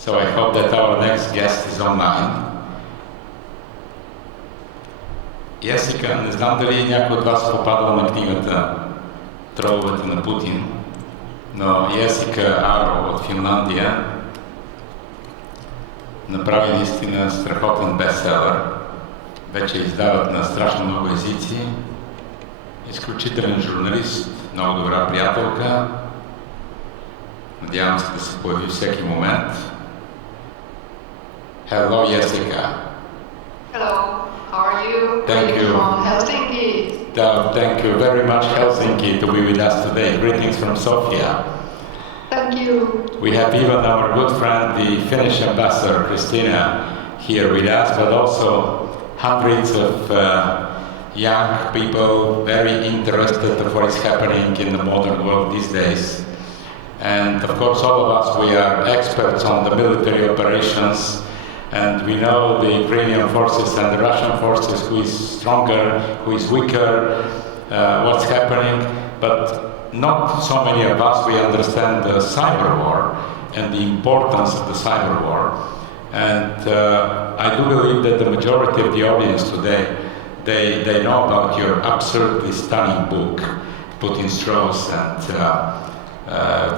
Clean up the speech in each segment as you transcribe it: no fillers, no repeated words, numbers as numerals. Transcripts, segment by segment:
So I hope that our next guest is online. Jessika, не знам дали някой от вас попадал на книгата "Троловете на Путин", но Jessika Aro от Финландия направи наистина страхотен бестселър. Вече издават на страшно много езици. Изключителен журналист, много добра приятелка. Надявам се да се появи всеки момент. Hello, Jessika. Hello, how are you? Thank you. From Helsinki. Thank you very much, Helsinki, to be with us today. Greetings from Sofia. Thank you. We have even our good friend, the Finnish ambassador, Christina, here with us, but also hundreds of young people very interested in what is happening in the modern world these days. And of course, all of us, we are experts on the military operations, and we know the Ukrainian forces and the Russian forces, who is stronger, who is weaker, what's happening, but not so many of us, we understand the cyber war and the importance of the cyber war. And I do believe that the majority of the audience today, they know about your absolutely stunning book, Putin's Trolls, and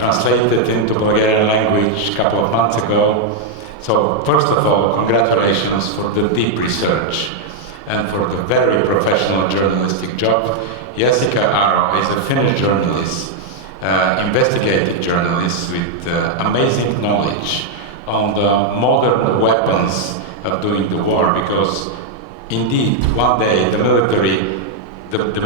translated into Bulgarian language a couple of months ago. So first of all, congratulations for the deep research and for the very professional journalistic job. Jessika Aro is a Finnish journalist, investigative journalist with amazing knowledge on the modern weapons of doing the war, because indeed one day the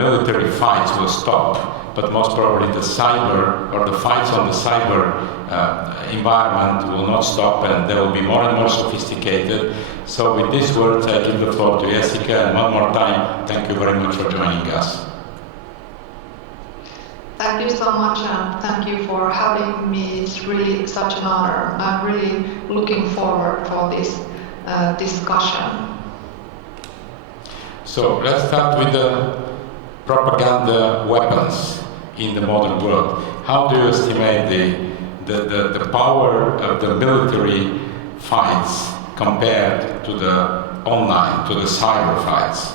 military fights will stop, but most probably the cyber or the fights on the cyber environment will not stop, and they will be more and more sophisticated. So with these words, I give the floor to Jessika, and one more time, thank you very much for joining us. Thank you so much, and thank you for having me. It's really such an honor. I'm really looking forward for this discussion. So let's start with the propaganda weapons in the modern world. How do you estimate the power of the military fights compared to the online, to the cyber fights?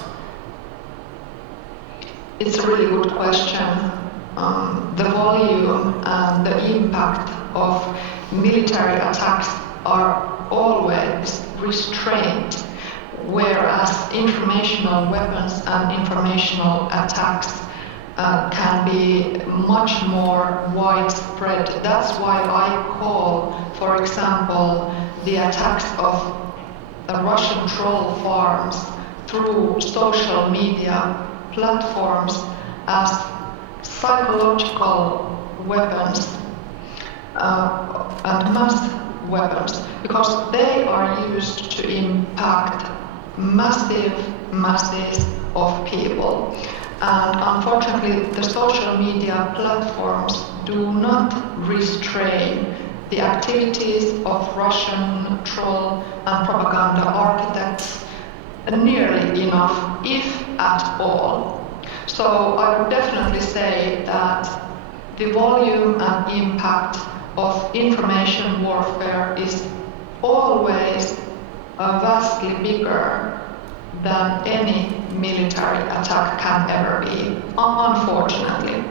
It's a really good question. The volume and the impact of military attacks are always restrained, whereas informational weapons and informational attacks can be much more widespread. That's why I call, for example, the attacks of the Russian troll farms through social media platforms as psychological weapons and mass weapons, because they are used to impact massive masses of people. And unfortunately, the social media platforms do not restrain the activities of Russian troll and propaganda architects nearly enough, if at all. So I would definitely say that the volume and impact of information warfare is always vastly bigger than any military attack can ever be, unfortunately.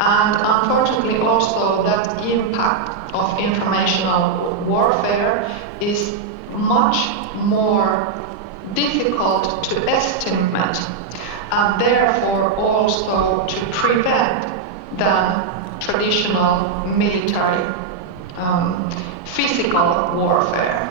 And unfortunately also that impact of informational warfare is much more difficult to estimate, and therefore also to prevent than traditional military physical warfare.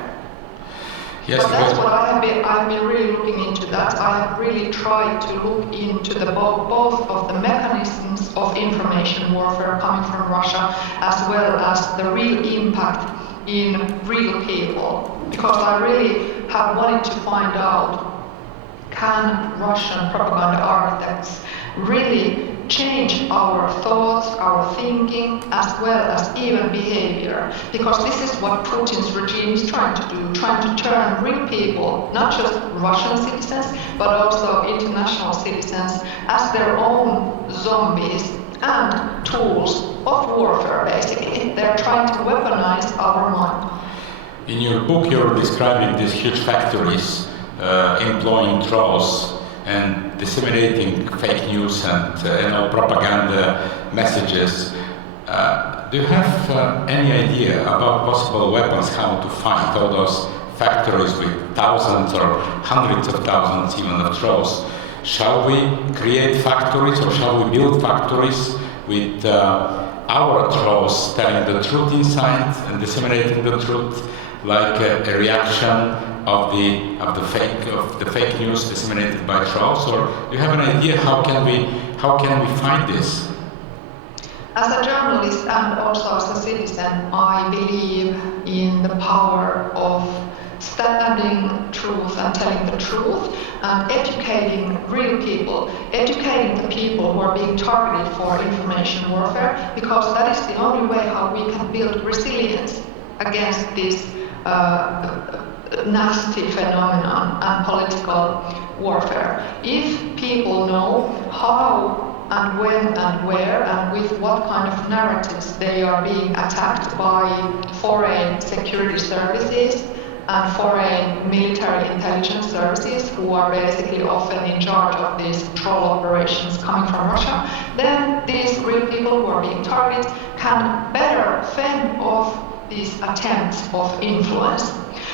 Yes, but that's what I've been really looking into. That I have really tried to look into the both of the mechanisms of information warfare coming from Russia, as well as the real impact in real people, because I really have wanted to find out, can Russian propaganda architects really change our thoughts, our thinking, as well as even behavior? Because this is what Putin's regime is trying to do, trying to turn real people, not just Russian citizens, but also international citizens, as their own zombies and tools of warfare, basically. They're trying to weaponize our mind. In your book, you're describing these huge factories employing trolls and disseminating fake news and propaganda messages. Do you have any idea about possible weapons, how to fight all those factories with thousands or hundreds of thousands even of trolls? Shall we create factories, or shall we build factories with our trolls telling the truth inside and disseminating the truth, like a reaction of the fake news disseminated by trolls? Or do you have an idea how can we fight this? As a journalist and also as a citizen, I believe in the power of standing truth and telling the truth and educating real people, educating the people who are being targeted for information warfare, because that is the only way how we can build resilience against this nasty phenomenon and political warfare. If people know how and when and where and with what kind of narratives they are being attacked by foreign security services and foreign military intelligence services, who are basically often in charge of these troll operations coming from Russia, then these real people who are being targeted can better fend off these attempts of influence.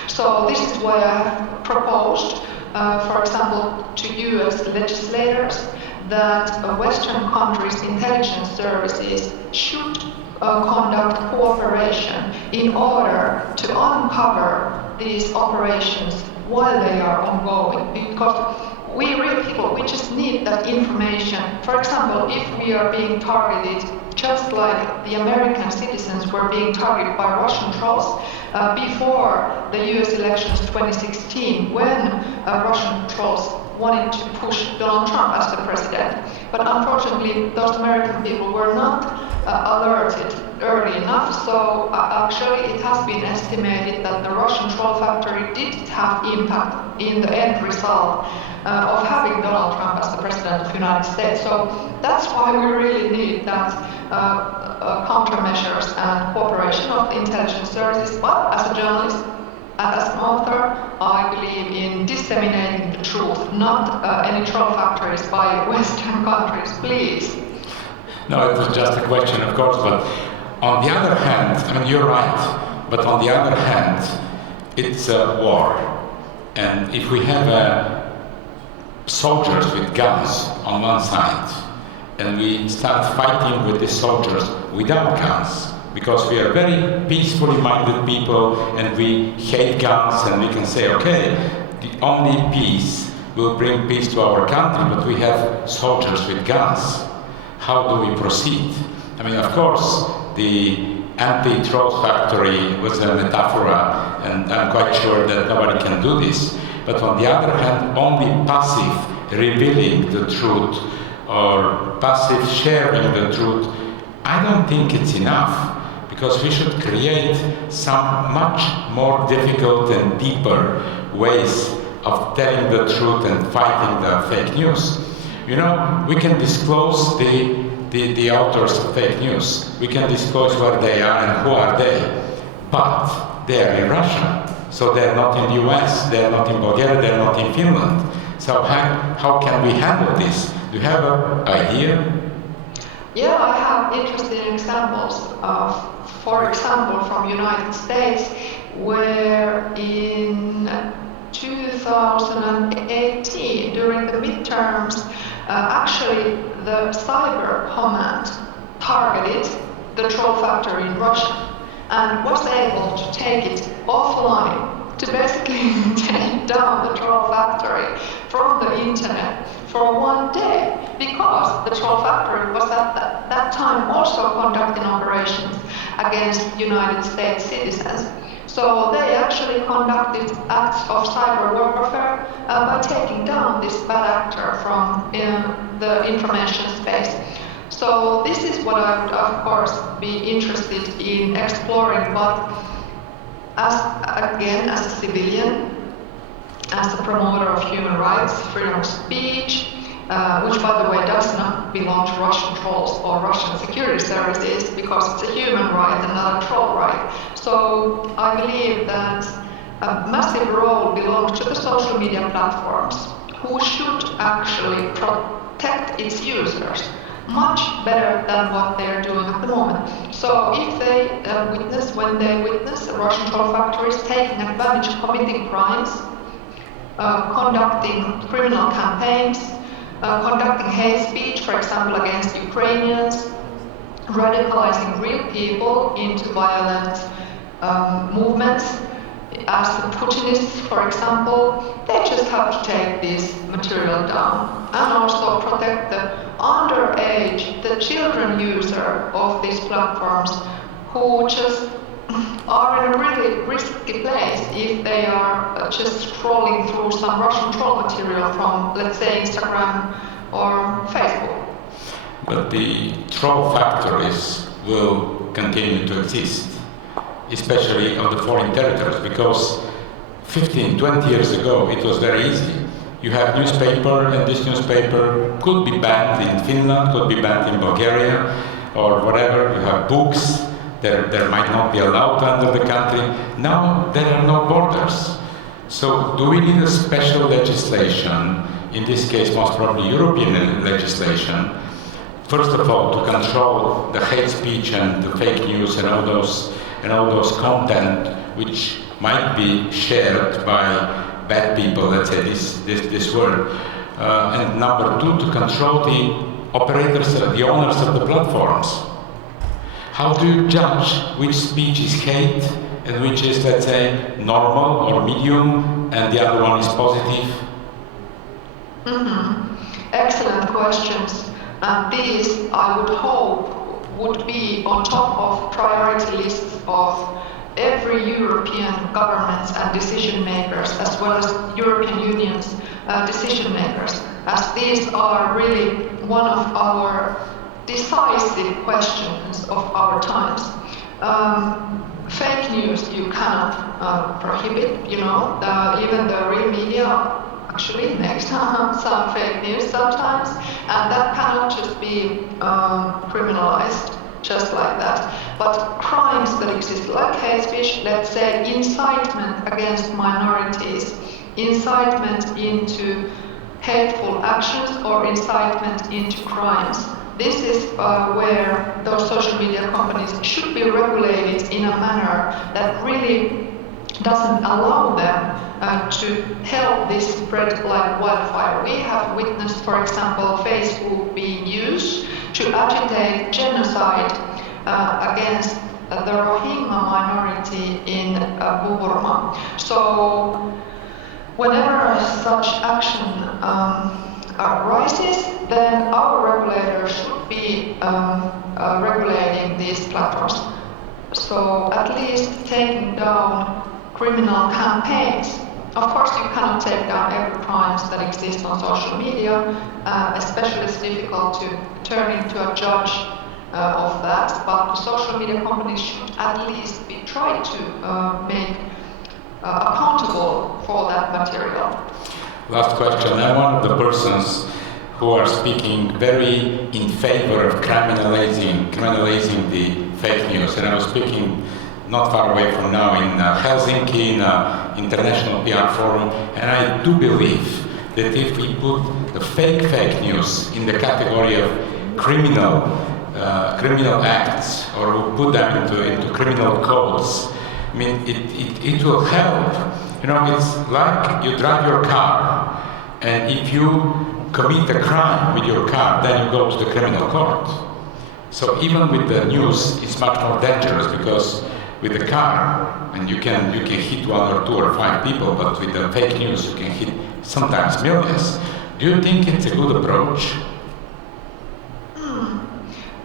So this is why I have proposed, for example, to US legislators that Western countries' intelligence services should conduct cooperation in order to uncover these operations while they are ongoing, because we real people, we just need that information. For example, if we are being targeted, just like the American citizens were being targeted by Russian trolls before the US elections 2016, when Russian trolls wanted to push Donald Trump as the president. But unfortunately, those American people were not alerted early enough, so actually it has been estimated that the Russian troll factory did have impact in the end result of having Donald Trump as the president of the United States. So that's why we really need that countermeasures and cooperation of the intelligence services. But as a journalist and as an author, I believe in disseminating the truth, not any troll factories by Western countries, please. No, it was just a question, of course, but on the other hand, I mean, you're right, but on the other hand, it's a war. And if we have soldiers with guns on one side, and we start fighting with these soldiers without guns, because we are very peacefully minded people and we hate guns, and we can say, okay, the only peace will bring peace to our country, but we have soldiers with guns. How do we proceed? I mean, of course, the anti-troll factory was a metaphor, and I'm quite sure that nobody can do this. But on the other hand, only passive revealing the truth or passive sharing the truth, I don't think it's enough, because we should create some much more difficult and deeper ways of telling the truth and fighting the fake news. You know, we can disclose the authors of fake news. We can disclose where they are and who are they. But they are in Russia. So they're not in the US, they're not in Bulgaria, they're not in Finland. So how can we handle this? Do you have an idea? Yeah, I have interesting examples of, for example, from United States, where in 2018, during the midterms, actually the cyber command targeted the troll factory in Russia and was able to take it offline, to basically take down the troll factory from the internet for one day, because the troll factory was at that time also conducting operations against United States citizens. So they actually conducted acts of cyber warfare by taking down this bad actor from the information space. So this is what I would, of course, be interested in exploring, but as a civilian, as a promoter of human rights, freedom of speech, which by the way does not belong to Russian trolls or Russian security services because it's a human right and not a troll right. So I believe that a massive role belongs to the social media platforms, who should actually protect its users much better than what they're doing at the moment. So if they when they witness Russian troll factories taking advantage, committing crimes, conducting criminal campaigns, conducting hate speech, for example, against Ukrainians, radicalizing real people into violent movements, as the Putinists, for example, they just have to take this material down and also protect the underage, the children user of these platforms who just are in a really risky place if they are just scrolling through some Russian troll material from, let's say, Instagram or Facebook. But the troll factories will continue to exist, especially on the foreign territories, because 15, 20 years ago it was very easy. You have newspaper, and this newspaper could be banned in Finland, could be banned in Bulgaria, or whatever. You have books, there might not be allowed to enter the country. Now there are no borders. So do we need a special legislation, in this case most probably European legislation, first of all to control the hate speech and the fake news and all those content which might be shared by bad people, let's say this word. And number two, to control the operators, the owners of the platforms. How do you judge which speech is hate and which is, let's say, normal or medium and the other one is positive? Excellent questions. And these, I would hope, would be on top of priority lists of every European governments and decision makers, as well as European Union's decision makers, as these are really one of our decisive questions of our times. Fake news you cannot prohibit, even the real media actually makes some fake news sometimes, and that cannot just be criminalized just like that. But crimes that exist like hate speech, let's say incitement against minorities, incitement into hateful actions or incitement into crimes. This is where those social media companies should be regulated in a manner that really doesn't allow them to help this spread like wildfire. We have witnessed, for example, Facebook being used to agitate genocide against the Rohingya minority in Burma. So whenever such action arises, then our regulators should be regulating these platforms. So at least taking down criminal campaigns. Of course, you cannot take down every crimes that exist on social media, especially it's difficult to turn into a judge of that, but the social media companies should at least be tried to make accountable for that material. Last question. I'm one of the persons who are speaking very in favor of criminalizing the fake news, and I was speaking not far away from now in Helsinki, in an international PR forum, and I do believe that if we put the fake news in the category of criminal acts, or we put them into criminal codes, I mean, it will help. It's like you drive your car, and if you commit a crime with your car, then you go to the criminal court. So even with the news, it's much more dangerous, because with the car, and you can hit 1 or 2 or 5 people, but with the fake news, you can hit sometimes millions. Do you think it's a good approach?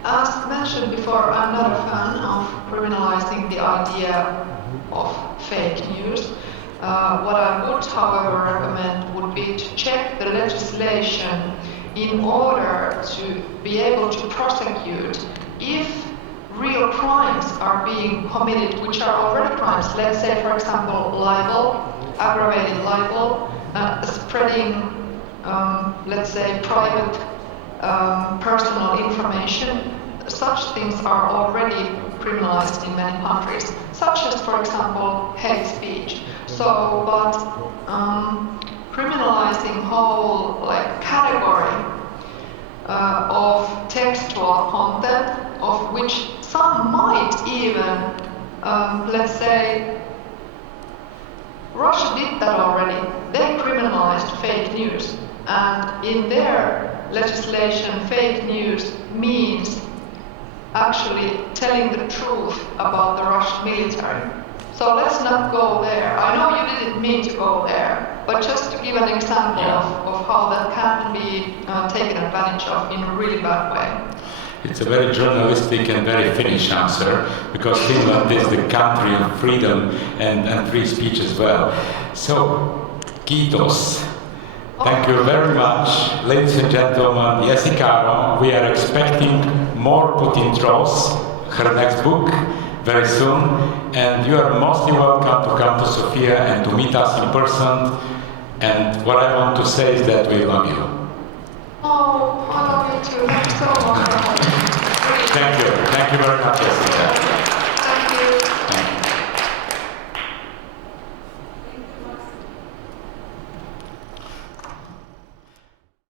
As mentioned before, I'm not a fan of criminalizing the idea of fake news. What I would, however, recommend would be to check the legislation in order to be able to prosecute if real crimes are being committed, which are already crimes. Let's say, for example, libel, aggravated libel, spreading let's say, private personal information, such things are already criminalized in many countries, such as, for example, hate speech. So, but criminalizing whole category of textual content, of which some might even, let's say, Russia did that already. They criminalized fake news, and in their legislation, fake news means actually telling the truth about the Russian military. So let's not go there. I know you didn't mean to go there, but just to give an example of how that can be taken advantage of in a really bad way. It's a very journalistic and very Finnish answer, because Finland is the country of freedom and free speech as well. So, kiitos. Thank you very much, ladies and gentlemen. Jessika, we are expecting more Putin trolls, her next book, very soon. And you are mostly welcome to come to Sofia and to meet us in person. And what I want to say is that we love you. Oh, I love you too. Thank you so much. Thank you very much, Jessika.